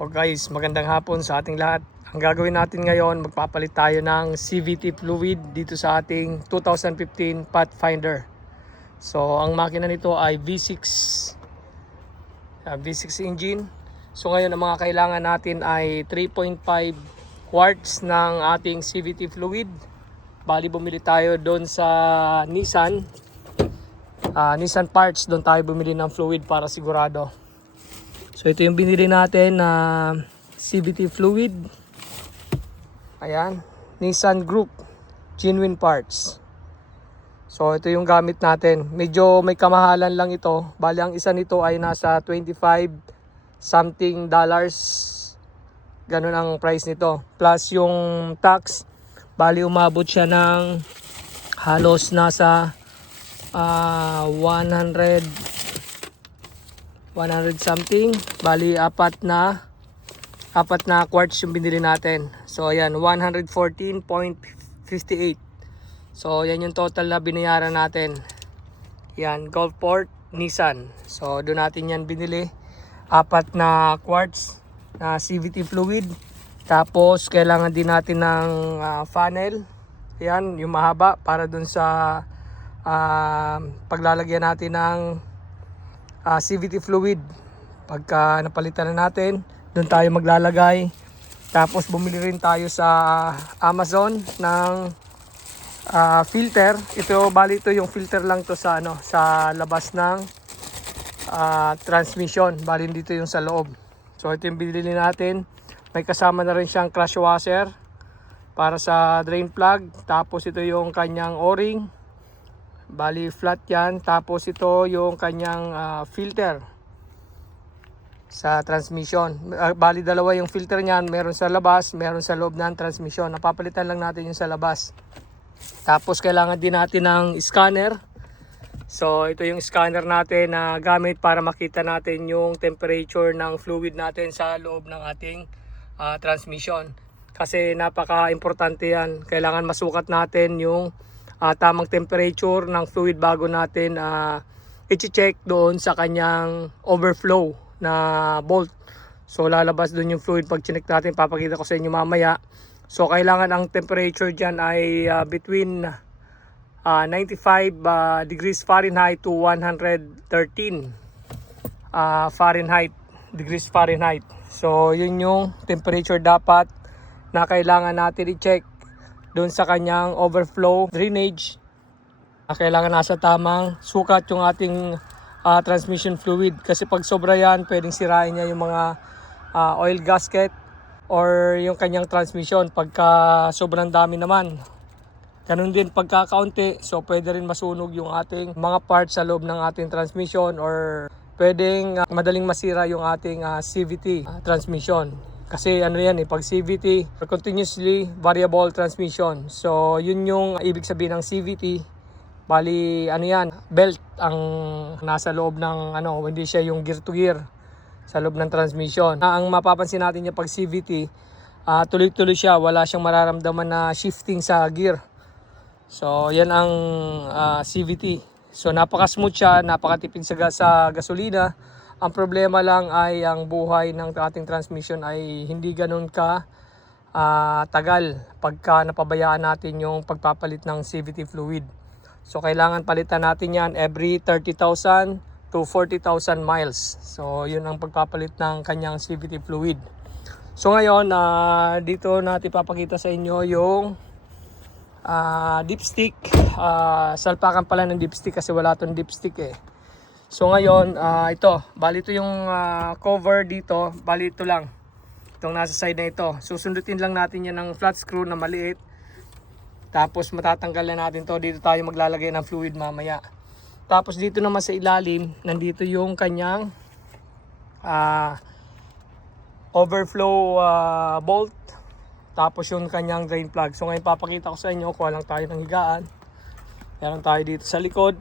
So guys, magandang hapon sa ating lahat. Ang gagawin natin ngayon, magpapalit tayo ng CVT fluid dito sa ating 2015 Pathfinder. So ang makina nito ay V6 engine. So ngayon ang mga kailangan natin ay 3.5 quarts ng ating CVT fluid. Bali bumili tayo doon sa Nissan parts, doon tayo bumili ng fluid para sigurado. So ito yung binili natin na CVT fluid. Ayan, Nissan Group genuine parts. So ito yung gamit natin. Medyo may kamahalan lang ito. Bali ang isa nito ay nasa 25 something dollars. Ganun ang price nito. Plus yung tax, bali umabot siya ng halos nasa 100 something. Bali apat na quarts yung binili natin. So ayan, 114.58. So yan yung total na binayaran natin. Yan, Gulfport Nissan. So doon natin yan binili. Apat na quarts na CVT fluid. Tapos kailangan din natin ng funnel. Yan, yung mahaba para doon sa paglalagyan natin ng CVT fluid. Pagka napalitan na natin, doon tayo maglalagay. Tapos bumili rin tayo sa Amazon ng filter. Bali ito yung filter lang to sa sa labas ng transmission. Bali dito yung sa loob. So ito yung binili natin. May kasama na rin siyang crash washer para sa drain plug. Tapos ito yung kanyang o-ring. Bali flat yan. Tapos ito yung kanyang filter sa transmission. Bali dalawa yung filter niyan. Meron sa labas, meron sa loob ng transmission. Napapalitan lang natin yung sa labas. Tapos kailangan din natin ng scanner. So ito yung scanner natin na gamit para makita natin yung temperature ng fluid natin sa loob ng ating transmission. Kasi napaka-importante yan. Kailangan masukat natin yung tamang temperature ng fluid bago natin i-check doon sa kanyang overflow na bolt. So lalabas doon yung fluid pag chinek natin, papakita ko sa inyo mamaya. So kailangan ang temperature dyan ay between 95 degrees Fahrenheit to 113 degrees Fahrenheit. So yun yung temperature dapat na kailangan natin i-check doon sa kanyang overflow drainage. Kailangan nasa tamang sukat yung ating transmission fluid. Kasi pag sobra yan, pwedeng sirain niya yung mga oil gasket or yung kanyang transmission. Pagka sobrang dami naman, ganun din pagka kaunti, so pwede rin masunog yung ating mga parts sa loob ng ating transmission or pwedeng madaling masira yung ating CVT transmission. Kasi yan pag CVT, continuously variable transmission. So yun yung ibig sabihin ng CVT. Bali yan, belt ang nasa loob ng hindi siya yung gear to gear sa loob ng transmission. Ang mapapansin natin niya pag CVT, tuloy-tuloy siya, wala siyang mararamdaman na shifting sa gear. So yan ang CVT. So napaka-smooth siya, napakatipid sa gasolina. Ang problema lang ay ang buhay ng ating transmission ay hindi ganun ka tagal pagka napabayaan natin yung pagpapalit ng CVT fluid. So kailangan palitan natin yan every 30,000 to 40,000 miles. So yun ang pagpapalit ng kanyang CVT fluid. So ngayon dito natin papakita sa inyo yung dipstick. Salpakan pala ng dipstick kasi wala tong dipstick eh. So ngayon, bali ito yung cover dito, bali ito lang. Itong nasa side na ito. Susundutin lang natin yan ng flat screw na maliit. Tapos matatanggal na natin to. Dito tayo maglalagay ng fluid mamaya. Tapos dito naman sa ilalim, nandito yung kanyang overflow bolt. Tapos yung kanyang drain plug. So ngayon papakita ko sa inyo, kuha lang tayo ng higaan. Meron tayo dito sa likod.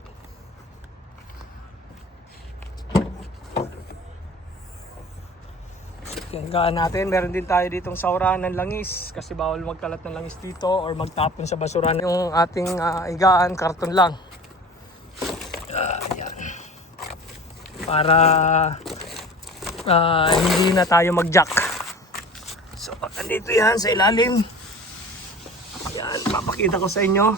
Yan, gaan natin. Meron din tayo ditong saurahan ng langis kasi bawal magkalat ng langis dito or magtapon sa basurahan. Yung ating higaan, karton lang. Yan. Para hindi na tayo mag-jack. Dito yan sa ilalim. Yan, papakita ko sa inyo.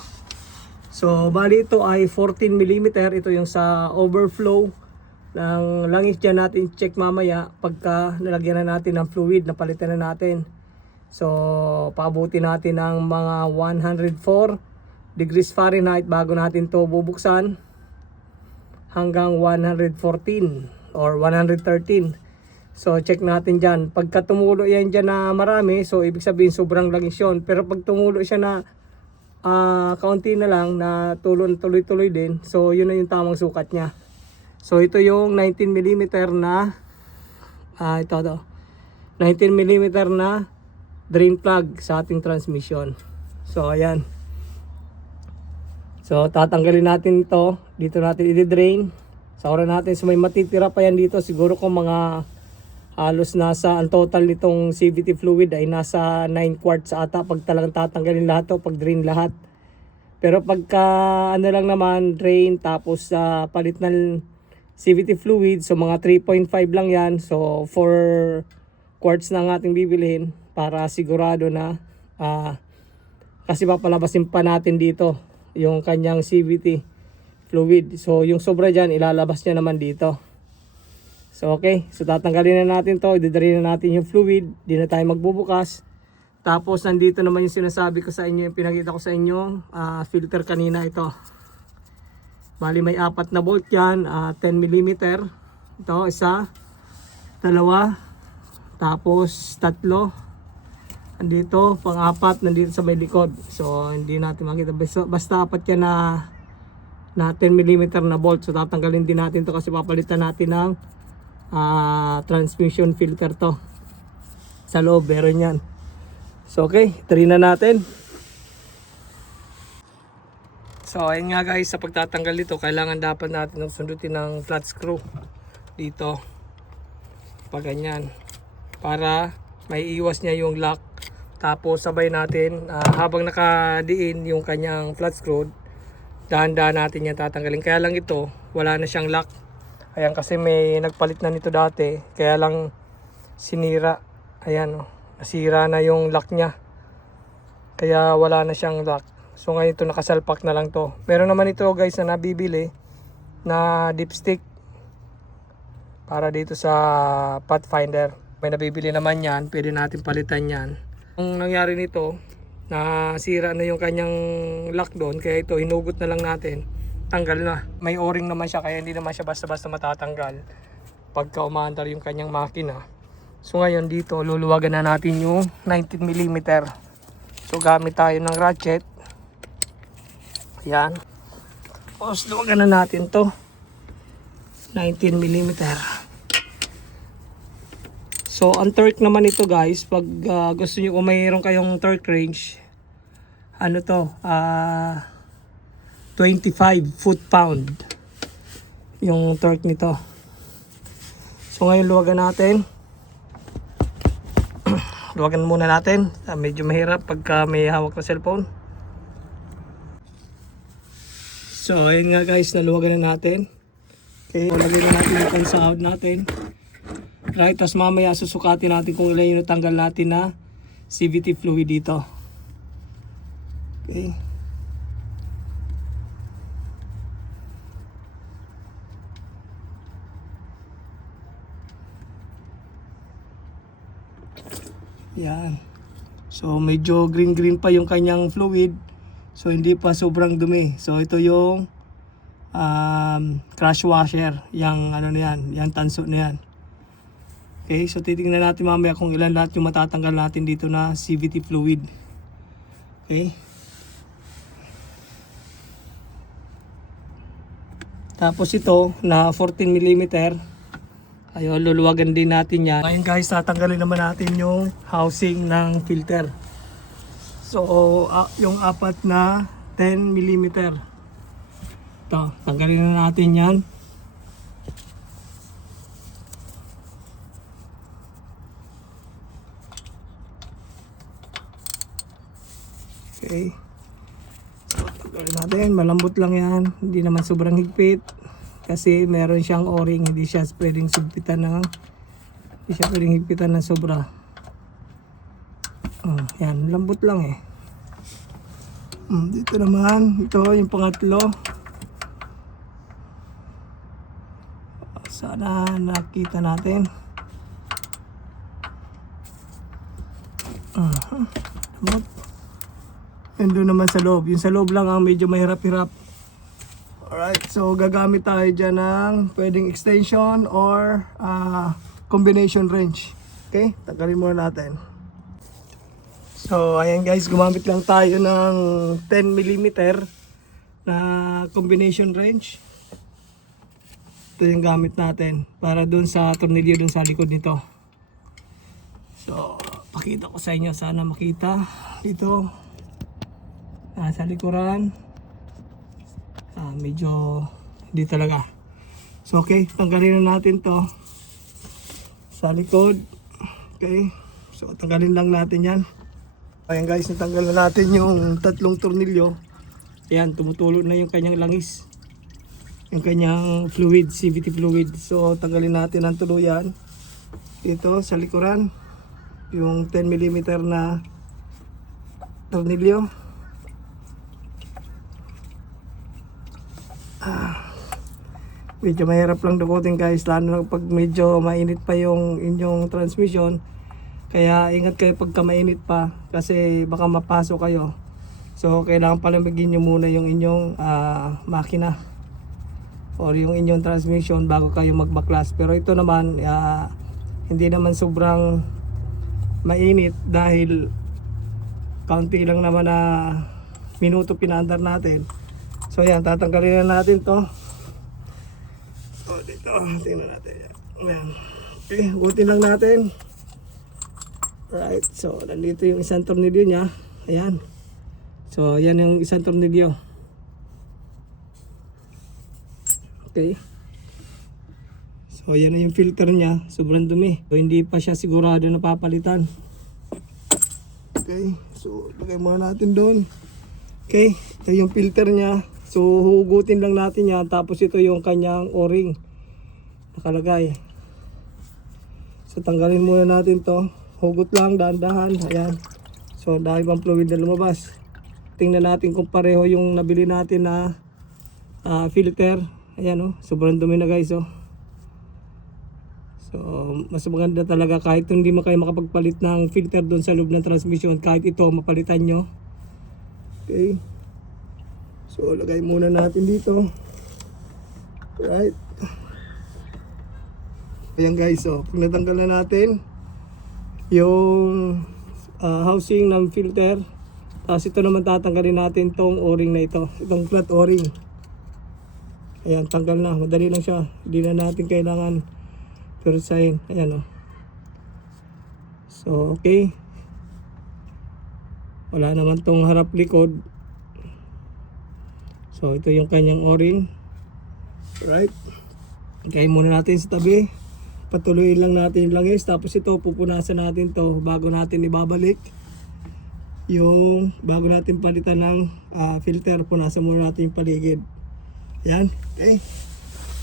So, bali ito ay 14 mm. Ito yung sa overflow ng langis dyan natin check mamaya pagka nalagyan na natin ng fluid, napalitan na natin. So, paabuti natin ng mga 104 degrees Fahrenheit bago natin to bubuksan hanggang 114 or 113. So, check natin dyan. Pagka tumulo yan dyan na marami, so ibig sabihin sobrang langis yun. Pero pag tumulo siya na kaunti na lang, na tuloy-tuloy din, so yun na yung tamang sukat niya. So, ito yung 19 mm na, ito 19 mm na drain plug sa ating transmission. So, ayan. So, tatanggalin natin ito. Dito natin i-drain. Sa oras natin, so may matitira pa yan dito. Siguro kung mga halos nasa, ang total nitong CVT fluid ay nasa 9 quarts ata pag talagang tatanggalin lahat o pag drain lahat. Pero pagka ano lang naman, drain tapos palit ng CVT fluid, so mga 3.5 lang yan. So 4 quarts na ang ating bibilihin para sigurado na kasi papalabasin pa natin dito yung kanyang CVT fluid. So yung sobra dyan, ilalabas niya naman dito. So okay, so tatanggalin na natin to, ididari na natin yung fluid, di na tayo magbubukas. Tapos nandito naman yung sinasabi ko sa inyo, yung pinakita ko sa inyo, filter kanina ito. Bali may 4 na bolt yan, 10 mm. Ito, isa, dalawa, tapos 3. Andito, pang-4, nandito sa may likod. So hindi natin makita, basta 4 yan na 10 mm na bolt. So tatanggalin din natin to kasi papalitan natin ng transmission filter to sa loob, meron yan. So okay, try na natin. So ayun nga guys, sa pagtatanggal dito kailangan dapat natin sundutin ng flat screw dito pag ganyan para may iwas niya yung lock. Tapos sabay natin habang nakadiin yung kanyang flat screw, dahan-dahan natin yan tatanggalin. Kaya lang ito wala na siyang lock. Ayan, kasi may nagpalit na nito dati, kaya lang sinira. Ayan, nasira na yung lock niya. Kaya wala na siyang lock. So ngayon ito nakasalpak na lang to. Meron naman ito guys na nabibili na dipstick para dito sa Pathfinder. May nabibili naman yan, pwede natin palitan yan. Ang nangyari nito, nasira na yung kanyang lock doon, kaya ito hinugot na lang natin. Tanggal na. May o-ring naman siya kaya hindi naman siya basta-basta matatanggal pagka umaandar yung kanyang makina. So ngayon dito luluwagan na natin yung 19 mm. So gamit tayo ng ratchet. Ayan. Tapos luwagan na natin to 19 mm. So ang torque naman ito guys, pag gusto nyo kung mayroon kayong torque range, ano to, 25 foot-pound yung torque nito. So ngayon luwagan natin. Luwagan muna natin. Medyo mahirap pagka may hawak na cellphone. So ayun nga guys, naluwagan na natin. Okay, lagyan na natin yung consahod natin. Right, tapos mamaya susukatin natin kung ilan yung natanggal natin na CVT fluid dito. Okay. Yan. So medyo green pa yung kanyang fluid. So hindi pa sobrang dumi. So ito yung crash washer. Yang ano na yan. Yang tanso na yan. Okay. So titingnan natin mamaya kung ilan lahat yung matatanggal natin dito na CVT fluid. Okay. Tapos ito na 14 mm. Ayun, luluwagan din natin yan. Ngayon guys, tatanggalin naman natin yung housing ng filter. So, yung 4 na 10 mm. Ito, tanggalin na natin yan. Okay. So, tanggalin natin. Malambot lang yan. Hindi naman sobrang higpit. Kasi meron siyang o-ring, hindi siya pwedeng higpitan ng sobra. Yan, lambot lang eh. Dito naman, ito yung pangatlo. Sana nakita natin. Lambot. And doon naman sa loob. Yung sa loob lang ang medyo mahirap-hirap. Alright, so gagamit tayo dyan ng pwedeng extension or combination wrench. Okay, tanggalin muna natin. So ayan guys, gumamit lang tayo ng 10mm na combination wrench. Ito yung gamit natin para dun sa tornilyo dun sa likod nito. So pakita ko sa inyo, sana makita dito sa likuran. Medyo hindi talaga. So okay, tanggalin na natin to sa likod. Okay, so tanggalin lang natin yan. Ayan guys, natanggal na natin yung tatlong tornilyo. Ayan, tumutulo na yung kanyang langis, yung kanyang fluid, CVT fluid. So tanggalin natin ang tuluyan dito sa likuran, yung 10mm na tornilyo. Medyo mahirap lang dukutin guys, lalo na pag medyo mainit pa yung inyong transmission. Kaya ingat kayo pagka mainit pa, kasi baka mapasok kayo. So kailangan palamigin nyo muna yung inyong makina or yung inyong transmission bago kayo magbaklas. Pero ito naman hindi naman sobrang mainit dahil kaunti lang naman na minuto pinaandar natin. So yan, tatanggalin na natin to. So dito, tingnan natin yan. Ayan. Okay, butin lang natin. Right, so nandito yung isang tornilyo niya. Ayan. So yan yung isang tornilyo. Okay. So yan na yung filter niya. Sobrang dumi. So hindi pa siya sigurado na papalitan. Okay, so lagay muna natin doon. Okay, ito yung filter niya. So hugutin lang natin yan. Tapos ito yung kanyang o-ring nakalagay. So tanggalin muna natin to. Hugot lang, dahan-dahan. Ayan. So dahil pang fluid na lumabas. Tingnan natin kung pareho yung nabili natin na filter. Ayan, oh, sobrang dumi na guys, oh. So mas maganda talaga kahit hindi mo kayo makapagpalit ng filter doon sa loob ng transmission, kahit ito mapalitan nyo. Okay. So lagay muna natin dito. Right. Ayan guys, so pag natanggal na natin yung housing ng filter, tapos ito naman tatanggalin natin tong o-ring na ito, itong flat o-ring. Ayan, tanggal na, madali lang siya, hindi na natin kailangan perusahin. Ayan, oh. So okay, wala naman tong harap likod. So ito yung kanyang o-ring. Right, kaya muna natin sa tabi. Patuloyin lang natin yung langis, tapos ito pupunasan natin to bago natin ibabalik. Yung bago natin palitan ng filter, punasan muna natin yung paligid. Yan, okay.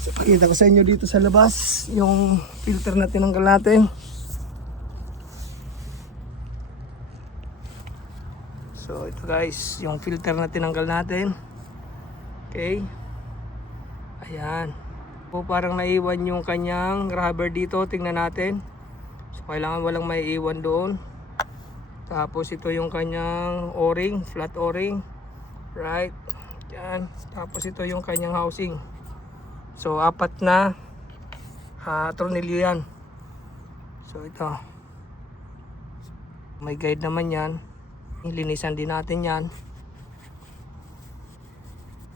So pakita ko sa inyo dito sa labas yung filter na tinanggal natin. So ito guys, yung filter na tinanggal natin. Okay. Ayan. So parang naiwan yung kanyang rubber dito, tingnan natin. So kailangan walang maiiwan doon. Tapos ito yung kanyang o-ring, flat o-ring. Right. Yan. Tapos ito yung kanyang housing. So apat na tornilyo yan. So ito. May guide naman yan. Linisan din natin yan.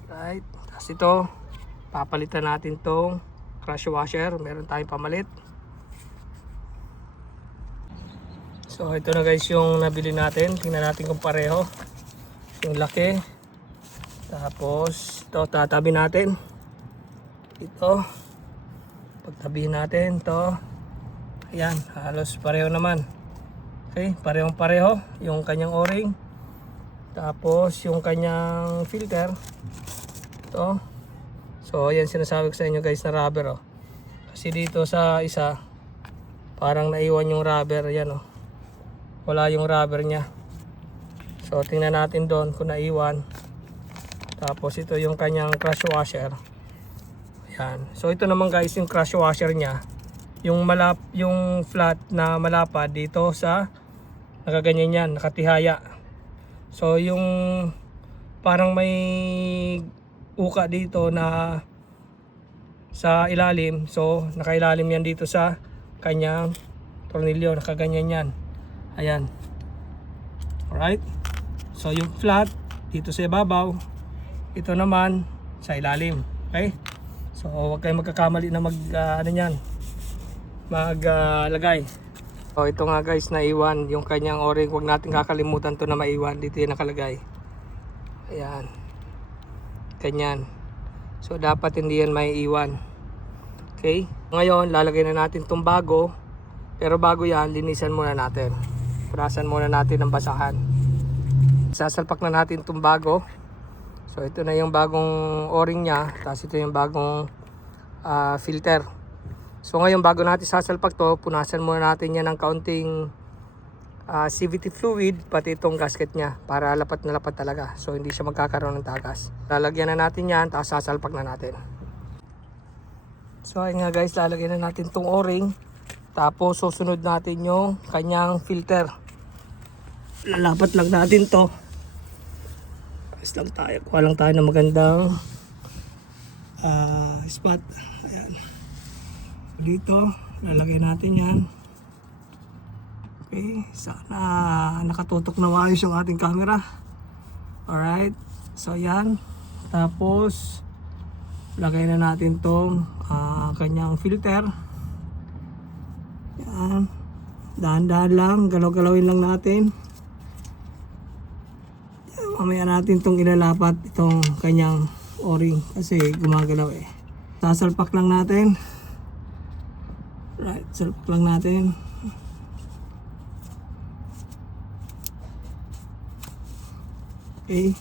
Right. Tapos ito, papalitan natin tong crush washer. Meron tayong pamalit. So ito na guys yung nabili natin. Tingnan natin kung pareho yung laki. Tapos ito tatabi natin. Ito pagtabihin natin to. Ayan, halos pareho naman. Okay, parehong pareho yung kanyang o-ring. Tapos yung kanyang filter. Ito. So ayan, sinasabi ko sa inyo guys na rubber, oh. Kasi dito sa isa parang naiwan yung rubber. Ayan, oh. Wala yung rubber nya. So tingnan natin doon kung naiwan. Tapos ito yung kanyang crush washer. Yan. So ito naman guys yung crush washer niya. Yung flat na malapad dito sa nakaganyan yan, nakatihaya. So yung parang may uka dito na sa ilalim. So nakailalim yan dito sa kanyang tornilyo, nakaganyan yan. Ayan. Alright. So yung flat dito sa ibabaw, ito naman sa ilalim. Okay? So huwag kayong magkakamali na maglagay. So ito nga guys, naiwan yung kanyang o-ring. Huwag natin kakalimutan to na maiwan. Dito yung nakalagay. Ayan. Ganyan. So dapat hindi yan maiiwan. Okay? Ngayon lalagay na natin tong bago. Pero bago yan, linisan muna natin. Purasan muna natin ng basahan. Sasalpak na natin tong bago. So ito na yung bagong o-ring nya. Tapos ito yung bagong filter. So ngayon bago natin sasalpak to, punasan muna natin yan ng kaunting CVT fluid, pati itong gasket nya para lapat na lapat talaga. So hindi siya magkakaroon ng tagas. Lalagyan na natin yan, tapos sasalpak na natin. So ayun nga guys, lalagyan na natin itong o-ring. Tapos susunod natin yung kanyang filter. Lalapat lang natin to. Kuha lang tayo ng magandang spot. Ayan. Dito, lalagay natin yan. Okay, sana nakatutok na maayos yung ating camera. Alright, so yan. Tapos, lagay na natin tong kanyang filter. Yan. Dahan-dahan lang, galaw-galawin lang natin. Yan, mamaya natin tong ilalapat itong kanyang o-ring kasi gumagalaw eh. Sasalpak lang natin. Right, salpak lang natin. Okay.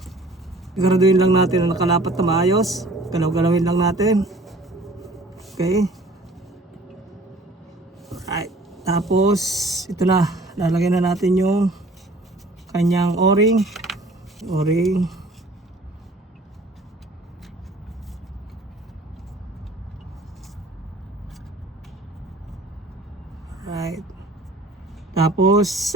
Siguraduhin lang natin na nakalapat na maayos. Galaw-galawin lang natin. Okay. Right. Tapos, ito na. Lalagyan na natin yung kanyang o-ring. O-ring. Right. Tapos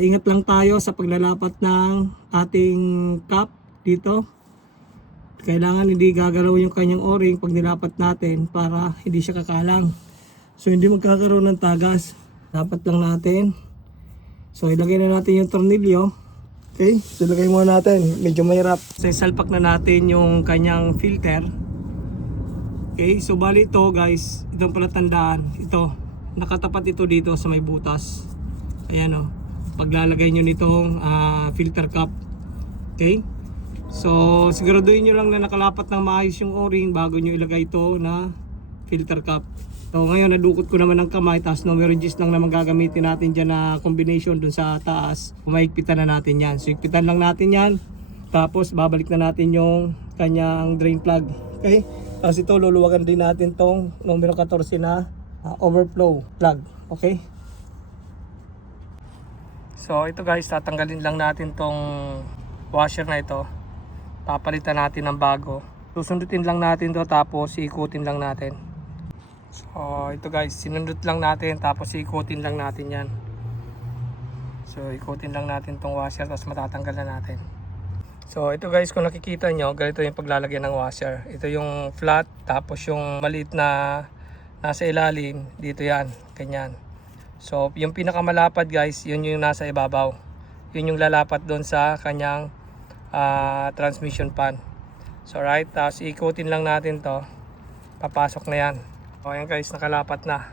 ingat lang tayo sa paglalapat ng ating cap dito. Kailangan hindi gagalaw yung kanyang o-ring pag nilapat natin para hindi siya kakalang. So hindi magkakaroon ng tagas. Dapat lang natin. So ilagay na natin yung tornilyo. Okay, so ilagay muna natin. Medyo mahirap. So isalpak na natin yung kanyang filter. Okay, so bali ito guys, itong palatandaan. Ito nakatapat ito dito sa may butas. Ayan o, paglalagay nyo nitong filter cap. Okay, so siguraduhin nyo lang na nakalapat ng maayos yung o-ring bago nyo ilagay ito na filter cap. So ngayon nadukot ko naman ng kamay, tapos numero G's lang naman gagamitin natin dyan na combination dun sa taas. Pumaigpitan na natin yan. So igpitan lang natin yan, tapos babalik na natin yung kanyang drain plug. Okay, tapos ito luluwagan din natin tong numero 14 na overflow plug. Okay, so ito guys, tatanggalin lang natin tong washer na ito, papalitan natin ng bago. Susundutin lang natin to, tapos ikutin lang natin. So ito guys, sinundot lang natin, tapos ikutin lang natin yan. So ikutin lang natin tong washer, tapos matatanggal na natin. So ito guys, kung nakikita nyo, ganito yung paglalagyan ng washer. Ito yung flat, tapos yung maliit na nasa ilalim, dito yan, ganyan. So yung pinakamalapad guys, yun yung nasa ibabaw. Yun yung lalapat doon sa kanyang transmission pan. So right, tapos ikutin lang natin to, papasok na yan. So ayan guys, nakalapat na.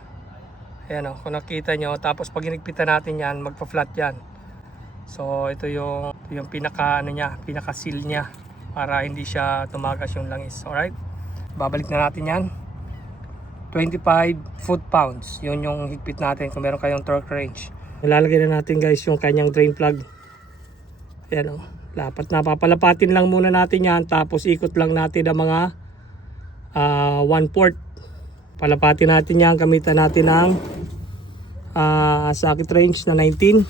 Ayan o, kung nakita nyo, tapos pag hinigpitan natin yan, magpa-flat yan. So ito yung pinaka pinaka seal niya para hindi siya tumagas yung langis. Alright, babalik na natin yan. 25 foot-pounds, yun yung higpit natin kung meron kayong torque wrench. Ilalagay na natin guys yung kanyang drain plug. Ayan o, lapat na, papalapatin lang muna natin yan, tapos ikot lang natin ang mga 1/4. Palapatin natin yan, gamitan natin ng socket wrench na 19.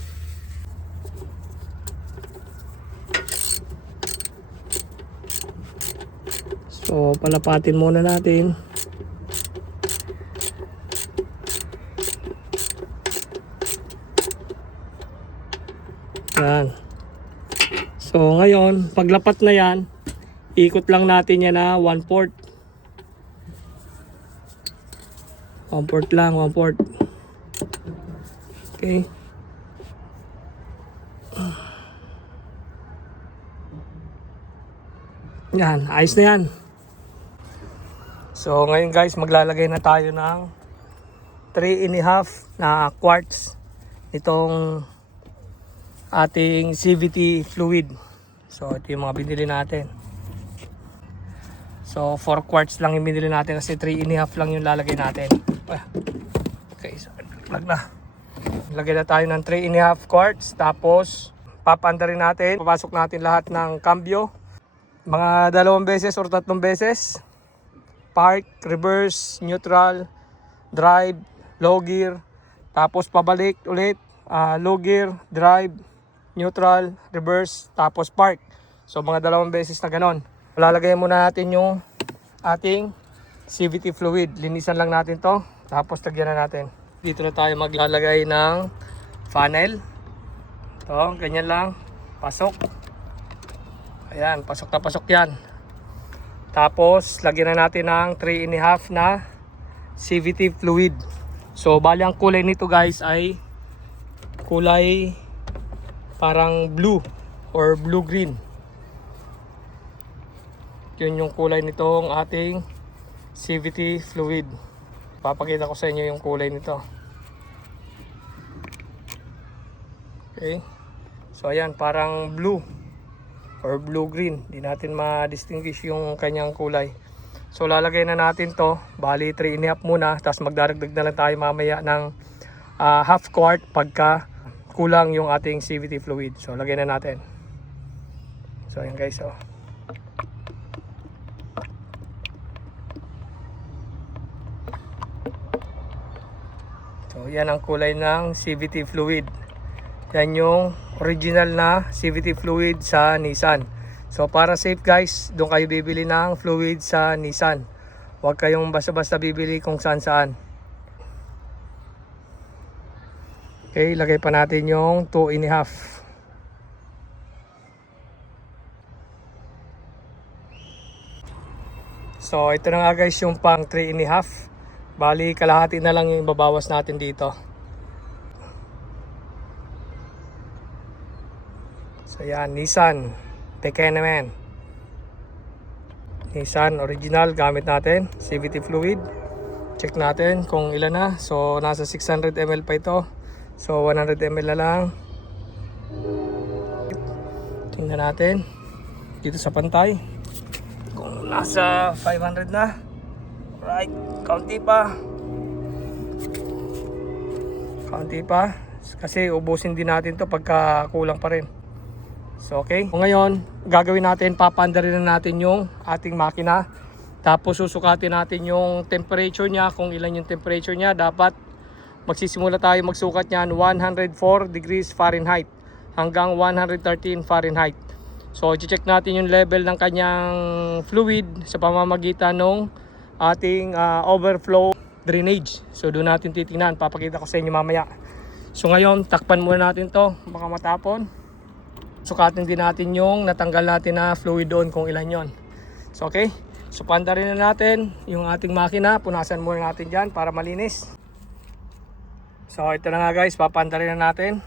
palapatin muna natin. Yan. So ngayon, paglapat na yan, ikot lang natin yan na 1/4. 1/4 lang, 1/4. Okay. Yan, ayos na yan. So ngayon guys, maglalagay na tayo ng 3.5 na quarts itong ating CVT fluid. So ito yung mga binili natin. So 4 quarts lang yung binili natin kasi 3.5 lang yung lalagay natin. Okay, so plug na. Lagay na tayo ng 3.5 quarts, tapos papanda rin natin. Papasok natin lahat ng cambio. Mga 2 beses or 3 beses. Park, reverse, neutral, drive, low gear. Tapos pabalik ulit. Low gear, drive, neutral, reverse, tapos park. So mga 2 beses na ganon. Lalagay muna natin yung ating CVT fluid. Linisan lang natin to. Tapos lagyan na natin. Dito na tayo maglalagay ng funnel. Ito, ganyan lang. Pasok. Ayan, pasok na pasok yan. Tapos lagyan na natin ng 3.5 na CVT fluid. So bali ang kulay nito guys ay kulay parang blue or blue green. Yun yung kulay nitong ating CVT fluid. Papakita ko sa inyo yung kulay nito. Okay. So ayan, parang blue or blue green. Hindi natin ma-distinguish yung kanyang kulay. So lalagay na natin to. Bali 3.5 muna. Tapos magdaragdag na lang tayo mamaya ng half quart pagka kulang yung ating CVT fluid. So lagay na natin. So ayan guys. So yan ang kulay ng CVT fluid. Yan yung original na CVT fluid sa Nissan. So para safe guys, doon kayo bibili ng fluid sa Nissan. Huwag kayong basta-basta bibili kung saan-saan. Okay, lagay pa natin yung 2.5. So ito na nga guys yung pang 3.5. Bali kalahati na lang yung babawas natin dito. So yan, Nissan Pekenemen. Nissan original gamit natin, CVT fluid. Check natin kung ilan na. So nasa 600 ml pa ito. So 100 ml na lang. Tingnan natin dito sa pantay kung nasa 500 na. Right, kaunti pa. Kaunti pa. Kasi ubusin din natin to pagka kulang pa rin. So okay. Ngayon, gagawin natin, papandarin na natin yung ating makina. Tapos susukatin natin yung temperature niya, kung ilan yung temperature niya. Dapat magsisimula tayo magsukat niyan 104 degrees Fahrenheit hanggang 113 Fahrenheit. So i-check natin yung level ng kanyang fluid sa pamamagitan ng ating overflow drainage. So doon natin titingnan, papakita ko sa inyo mamaya. So ngayon, takpan muna natin to, baka matapon. Sukatin din natin yung natanggal natin na fluid doon kung ilan yon. So okay, so pandarin na natin yung ating makina. Punasan muna natin dyan para malinis. So ito na nga guys, papandarin na natin.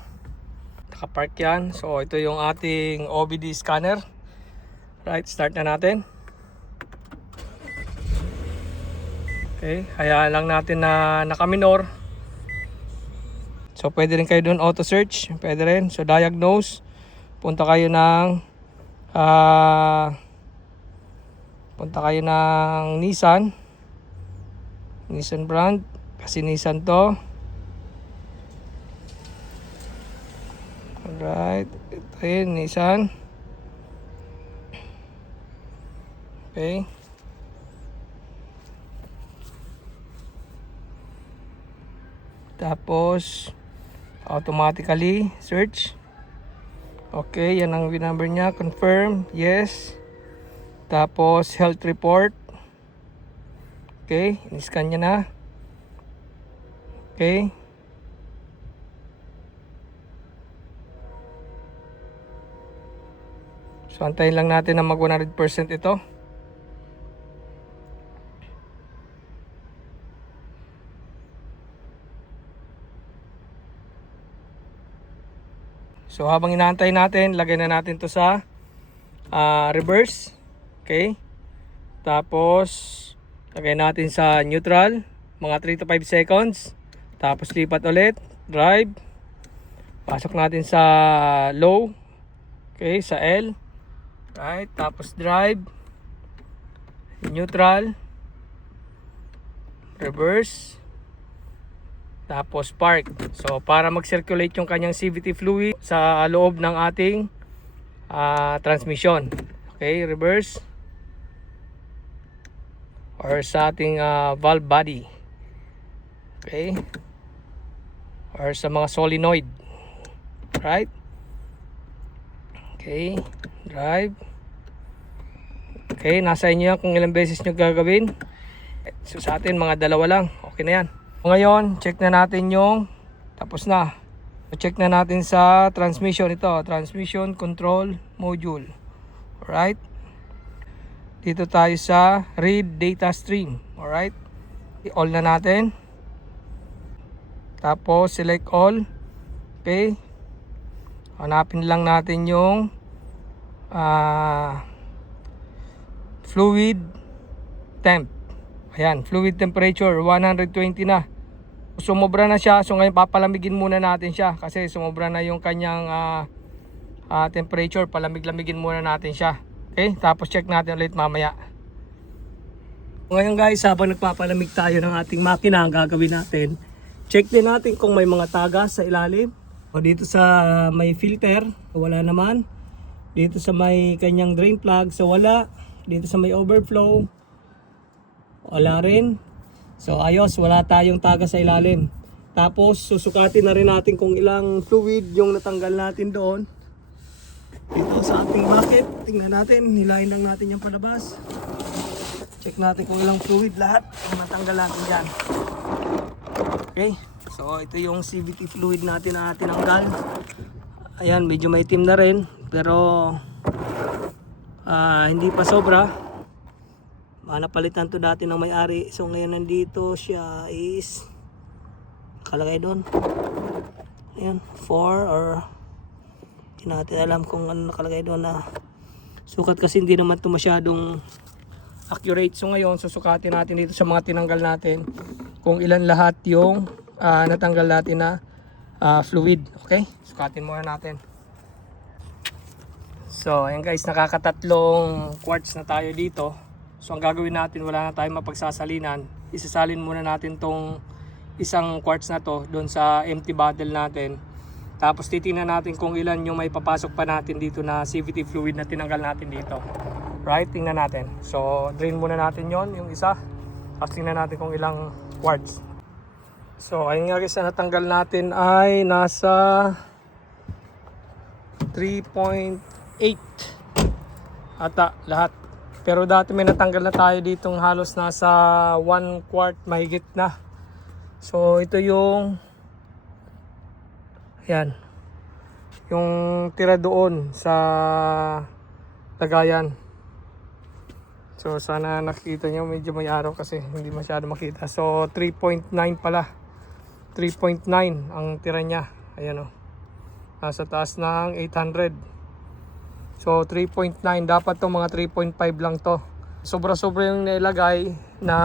Nakapark yan. So ito yung ating OBD scanner. Right, start na natin. Okay, hayaan lang natin na naka-minor. So pwede rin kayo doon auto search, pwede rin. So diagnose, punta kayo ng Nissan brand, kasi Nissan to. Alright, ito yun, Nissan. Okay. Tapos automatically search. Okay, yan ang number niya. Confirm, yes. Tapos health report. Okay, in-scan niya na. Okay. So, antayin lang natin na mag 100% ito. So, habang inaantay natin, lagay na natin to sa reverse. Okay. Tapos, lagay natin sa neutral. Mga 3 to 5 seconds. Tapos, lipat ulit. Drive. Pasok natin sa low. Okay, sa L. Right. Tapos, drive. Neutral. Reverse. Tapos park. So para mag-circulate yung kanyang CVT fluid sa loob ng ating transmission. Okay, reverse. Or sa ating valve body. Okay. Or sa mga solenoid. Right? Okay, drive. Okay, nasa inyo yan kung ilang beses nyo gagawin. So sa atin mga 2 lang. Okay na yan. Ngayon, check na natin yung tapos na. Check na natin sa transmission ito. Transmission control module. Alright. Dito tayo sa read data stream. Alright. I-all na natin. Tapos select all. Okay. Hanapin lang natin yung fluid temp. Ayan, fluid temperature 120 na. Sumobra na siya, so ngayon papalamigin muna natin siya kasi sumobra na yung kanyang temperature. Palamig-lamigin muna natin siya. Okay, tapos check natin ulit mamaya. Ngayon guys, habang nagpapalamig tayo ng ating makina, ang gagawin natin, check din natin kung may mga tagas sa ilalim. O dito sa may filter, wala naman. Dito sa may kanyang drain plug, so wala. Dito sa may overflow, wala rin. So ayos, wala tayong taga sa ilalim. Tapos susukatin na rin natin kung ilang fluid yung natanggal natin doon. Dito sa ating bucket, tingnan natin, hilahin lang natin yung palabas. Check natin kung ilang fluid lahat ang natanggal natin dyan. Okay, so ito yung CVT fluid natin na tinanggal. Ayan, medyo may itim na rin, pero hindi pa sobra. Napalitan to dati ng may-ari. So ngayon nandito siya is kalagay doon. Ayan, 4 or hindi natin alam kung ano nakalagay doon na sukat kasi hindi naman to masyadong accurate. So ngayon susukatin natin dito sa mga tinanggal natin kung ilan lahat yung natanggal natin na fluid. Okay, sukatin muna natin. So ayan guys, nakakatatlong quarts na tayo dito. So ang gagawin natin, wala na tayong mapagsasalinan. Isasalin muna natin tong isang quarts na to doon sa empty bottle natin. Tapos titingnan natin kung ilan yung may papasok pa natin dito na CVT fluid na tinanggal natin dito. Right, tingnan natin. So drain muna natin yon yung isa. Tapos tingnan natin kung ilang quarts. So ayun nga guys, na natanggal natin ay nasa 3.8 ata lahat. Pero dati may natanggal na tayo ditong halos nasa 1 quart mahigit na. So ito yung yan, yung tira doon sa lagayan. So sana nakita nyo, medyo may araw kasi hindi masyado makita. So 3.9 pala, 3.9 ang tira nya. Ayan o, nasa taas ng 800. So 3.9, dapat to mga 3.5 lang to. Sobra-sobra yung nilagay na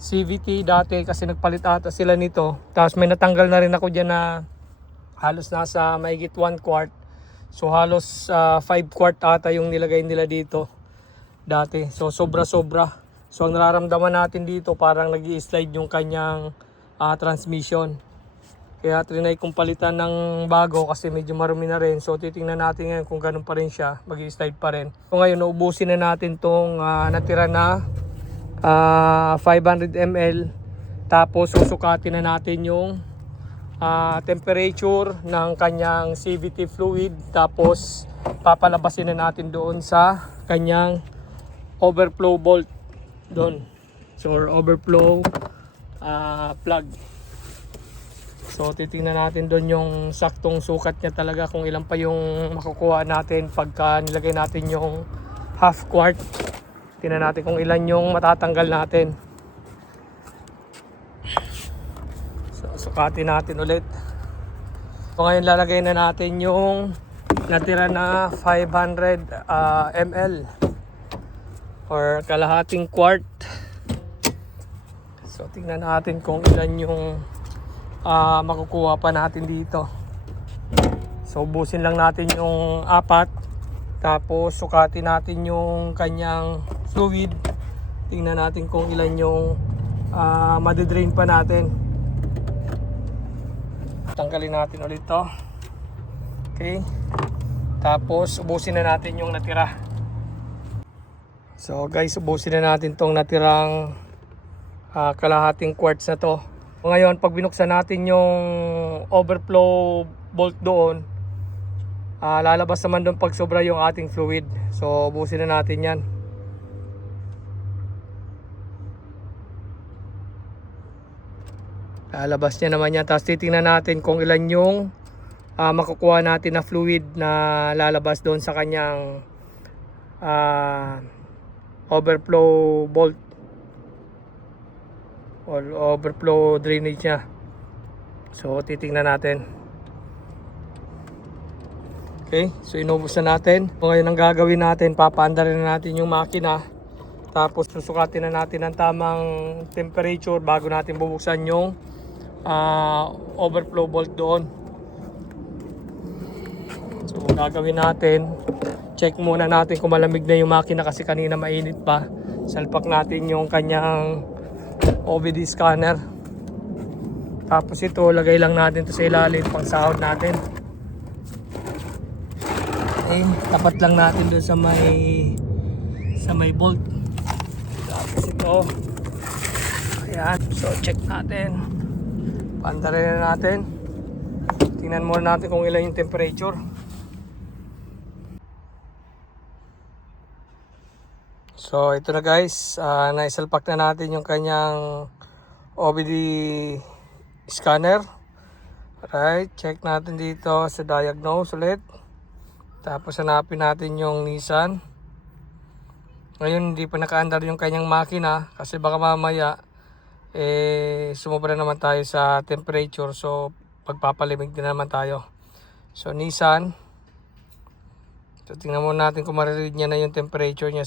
CVT dati kasi nagpalit ata sila nito. Tapos may natanggal na rin ako dyan na halos nasa mahigit 1 quart. So halos 5 quart ata yung nilagay nila dito dati. So sobra-sobra. So ang nararamdaman natin dito parang nag-i-slide yung kanyang transmission. Kaya trinay kong palitan ng bago kasi medyo marumi na rin. So titingnan natin ngayon kung ganun pa rin siya, mag-i-slide pa rin. So ngayon naubusin na natin tong natira na 500 ml. Tapos susukatin na natin yung temperature ng kanyang CVT fluid. Tapos papalabasin na natin doon sa kanyang overflow bolt doon. So, or overflow plug. So, titingnan natin doon yung saktong sukat niya talaga kung ilan pa yung makukuha natin pagka nilagay natin yung half quart. Tingnan natin kung ilan yung matatanggal natin. So, sukatin natin ulit. So, ngayon lalagay na natin yung natira na 500 ml or kalahating quart. So, tingnan natin kung ilan yung makukuha pa natin dito. So, ubusin lang natin yung 4. Tapos, sukatin natin yung kanyang fluid. Tingnan natin kung ilan yung madidrain pa natin. Tanggalin natin ulit to. Okay. Tapos, ubusin na natin yung natira. So, guys, ubusin na natin tong natirang kalahating quarts na to. Ngayon, pag binuksan natin yung overflow bolt doon, lalabas naman doon pag sobra yung ating fluid. So, ubusin na natin yan. Lalabas niya naman yan. Tapos titingnan natin kung ilan yung makukuha natin na fluid na lalabas doon sa kanyang overflow bolt or overflow drainage niya. So, titingnan natin. Okay, so inubos na natin. So, ngayon ang gagawin natin, papaandarin na natin yung makina. Tapos susukatin na natin ang tamang temperature bago natin bubuksan yung overflow bolt doon. So, gagawin natin, check muna natin kung malamig na yung makina kasi kanina mainit pa. Salpak natin yung kanyang OBD scanner. Tapos ito, lagay lang natin ito sa ilalim pang sahod natin. Okay, tapat lang natin doon sa may bolt. Tapos ito, ayan, so check natin. Pandarin na natin. Tingnan muna natin kung ilan yung temperature. So ito na guys, naisalpak na natin yung kanyang OBD scanner. Alright, check natin dito sa diagnose ulit. Tapos hanapin natin yung Nissan. Ngayon hindi pa nakaandar yung kanyang makina kasi baka mamaya sumobra naman tayo sa temperature. So pagpapalimig din naman tayo. So Nissan. So tingnan muna natin kung mariread niya na yung temperature niya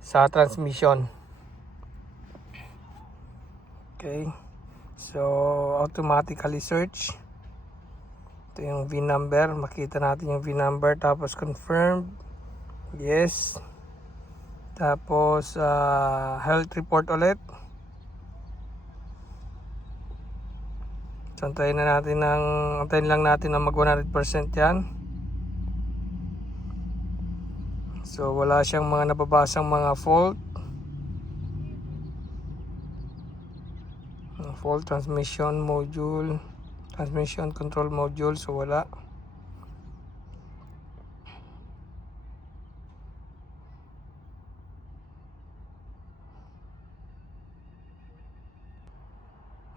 sa transmission. Okay. So automatically search. Ito yung VIN number. Makita natin yung VIN number. Tapos confirm. Yes. Tapos health report ulit. So antayin lang natin ng mag 100% yan. So wala siyang mga nababasang mga fault. Fault transmission module, transmission control module, so wala.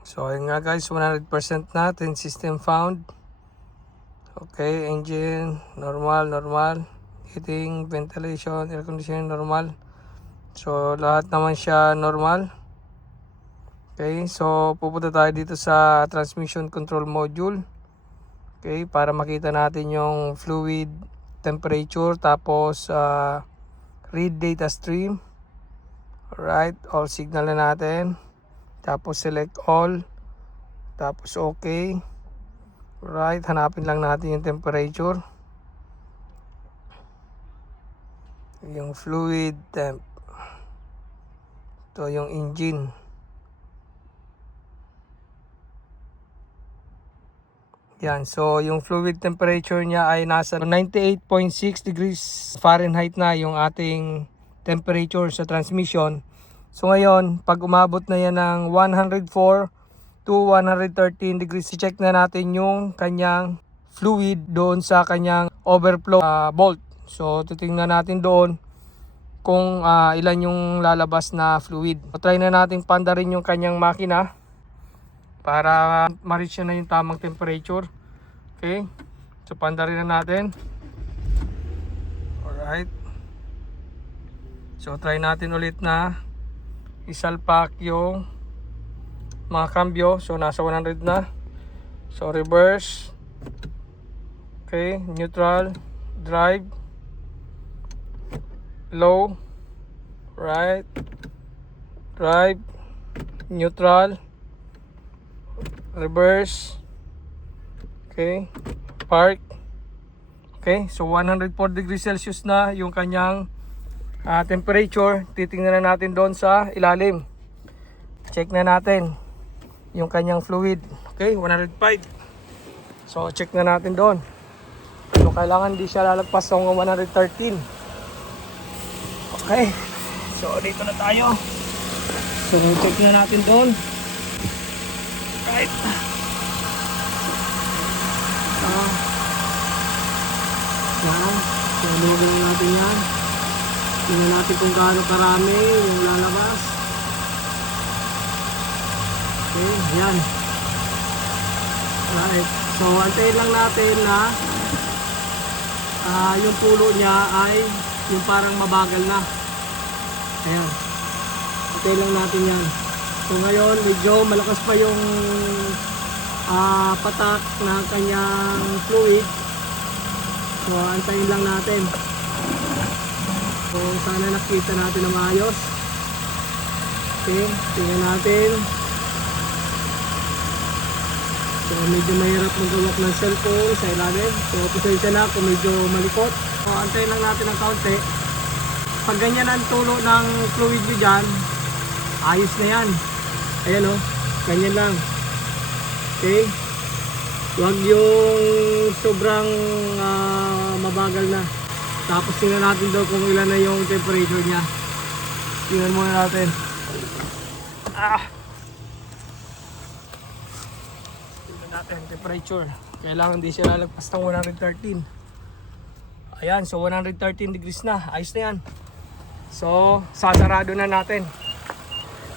So ayun nga guys, 100% natin, system found. Okay, engine normal, heating, ventilation, air conditioning normal. So lahat naman siya normal. Okay, so pupunta tayo dito sa transmission control module. Okay, para makita natin yung fluid temperature, tapos read data stream. Alright, all signal na natin. Tapos select all. Tapos okay. Alright, hanapin lang natin yung temperature. Yung fluid temp. Ito yung engine. Yan, so yung fluid temperature niya ay nasa 98.6 degrees Fahrenheit na yung ating temperature sa transmission. So ngayon, pag umabot na yan ng 104 to 113 degrees, i-check na natin yung kanyang fluid doon sa kanyang overflow bolt. So titingnan natin doon kung ilan yung lalabas na fluid. So, try na natin panda rin yung kanyang makina para ma-reach na yung tamang temperature. Okay, so panda rin na natin. Alright, so try natin ulit na isalpak yung mga cambio. So nasa 100 na. So reverse, okay, neutral, drive, low, right, drive, neutral, reverse, okay, park. Okay, so 104 degrees Celsius na yung kanyang temperature. Titingnan na natin doon sa ilalim. Check na natin yung kanyang fluid. Okay, 105. So check na natin doon. So kailangan hindi siya lalagpas ng 113. Okay, so dito na tayo. So check na natin doon. Right. Yan, so lugin natin yan. Tingnan natin kung gaano karami yung lalabas. Okay, yan. Right. So antayin lang natin na yung tulo niya ay yung parang mabagal na. Ayan. Antayin lang natin yan. So ngayon medyo malakas pa yung patak na kanyang fluid. So antayin lang natin. So sana nakita natin na maayos. Okay, tingnan natin. So medyo mahirap magawak ng cellphone sa ilalim. So pasensya na kung medyo malikot. So antayin lang natin ng kaunti. Pag ganyan ang tulo ng fluid nyo dyan, ayos na yan. Ayan o, ganyan lang. Okay, huwag yung sobrang mabagal na. Tapos tingnan natin daw kung ilan na yung temperature niya. Tingnan muna natin. Tingnan natin temperature. Kailangan hindi siya lalagpas ng 113. Ayan, so 113 degrees na. Ayos na yan. So sasarado na natin.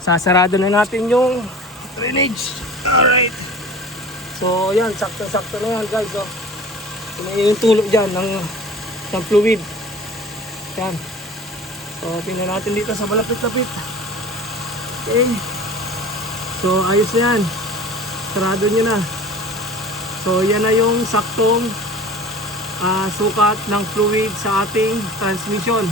Sasarado na natin yung drainage. Alright. So ayan, sakto-sakto na yan guys. So may yung tulo dyan ng fluid. Yan. So tingnan natin dito sa malapit-lapit. Okay. So ayos na yan. Sarado nyo na. So yan na yung saktong sukat ng fluid sa ating transmission.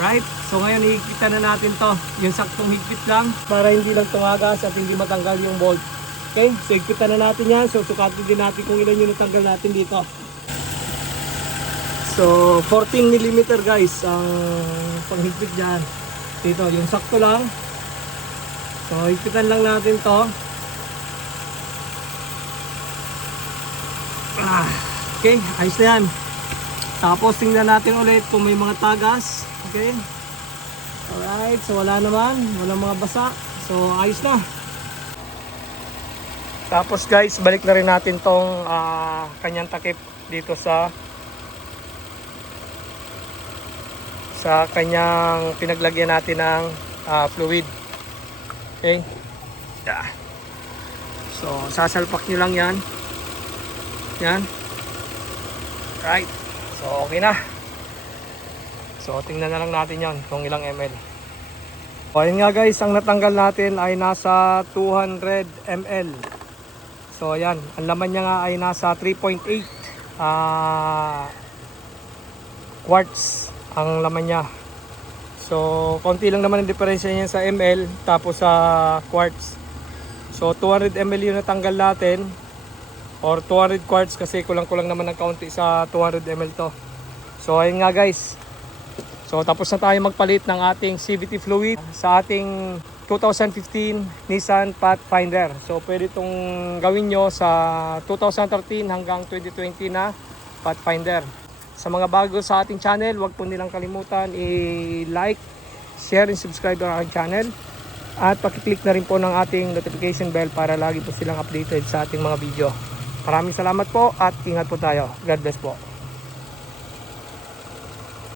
Right? So ngayon higpitan na natin to. Yung saktong higpit lang para hindi lang tumagas at hindi matanggal yung bolt. Okay? So higpitan na natin yan. So sukatin din natin kung ilan yung natanggal natin dito. So 14mm guys ang panghigpit dyan. Dito yung sakto lang. So higpitan lang natin to. Okay, ayos na yan. Tapos tingnan natin ulit kung may mga tagas. Okay. Alright, so wala naman, walang mga basa. So ayos na. Tapos guys, balik na rin natin tong kanyang takip dito sa kanyang pinaglagyan natin ng fluid. Okay. Yeah. So sasalpak nyo lang yan. Yan. Right. So okay na. So tingnan na lang natin yan kung ilang ml. So ayun nga guys, ang natanggal natin ay nasa 200 ml. So ayan, ang laman niya nga ay nasa 3.8 quarts ang laman niya. So konti lang naman ang diferensya niya sa ml tapos sa quarts. So 200 ml yung natanggal natin or 200 quarts kasi kulang-kulang naman ng kaunti sa 200 ml to. So ayun nga guys. So tapos na tayo magpalit ng ating CVT fluid sa ating 2015 Nissan Pathfinder. So pwede itong gawin nyo sa 2013 hanggang 2020 na Pathfinder. Sa mga bago sa ating channel, huwag po nilang kalimutan i-like, share, and subscribe ang aking channel. At pakiclick na rin po ng ating notification bell para lagi po silang updated sa ating mga video. Maraming salamat po at ingat po tayo. God bless po.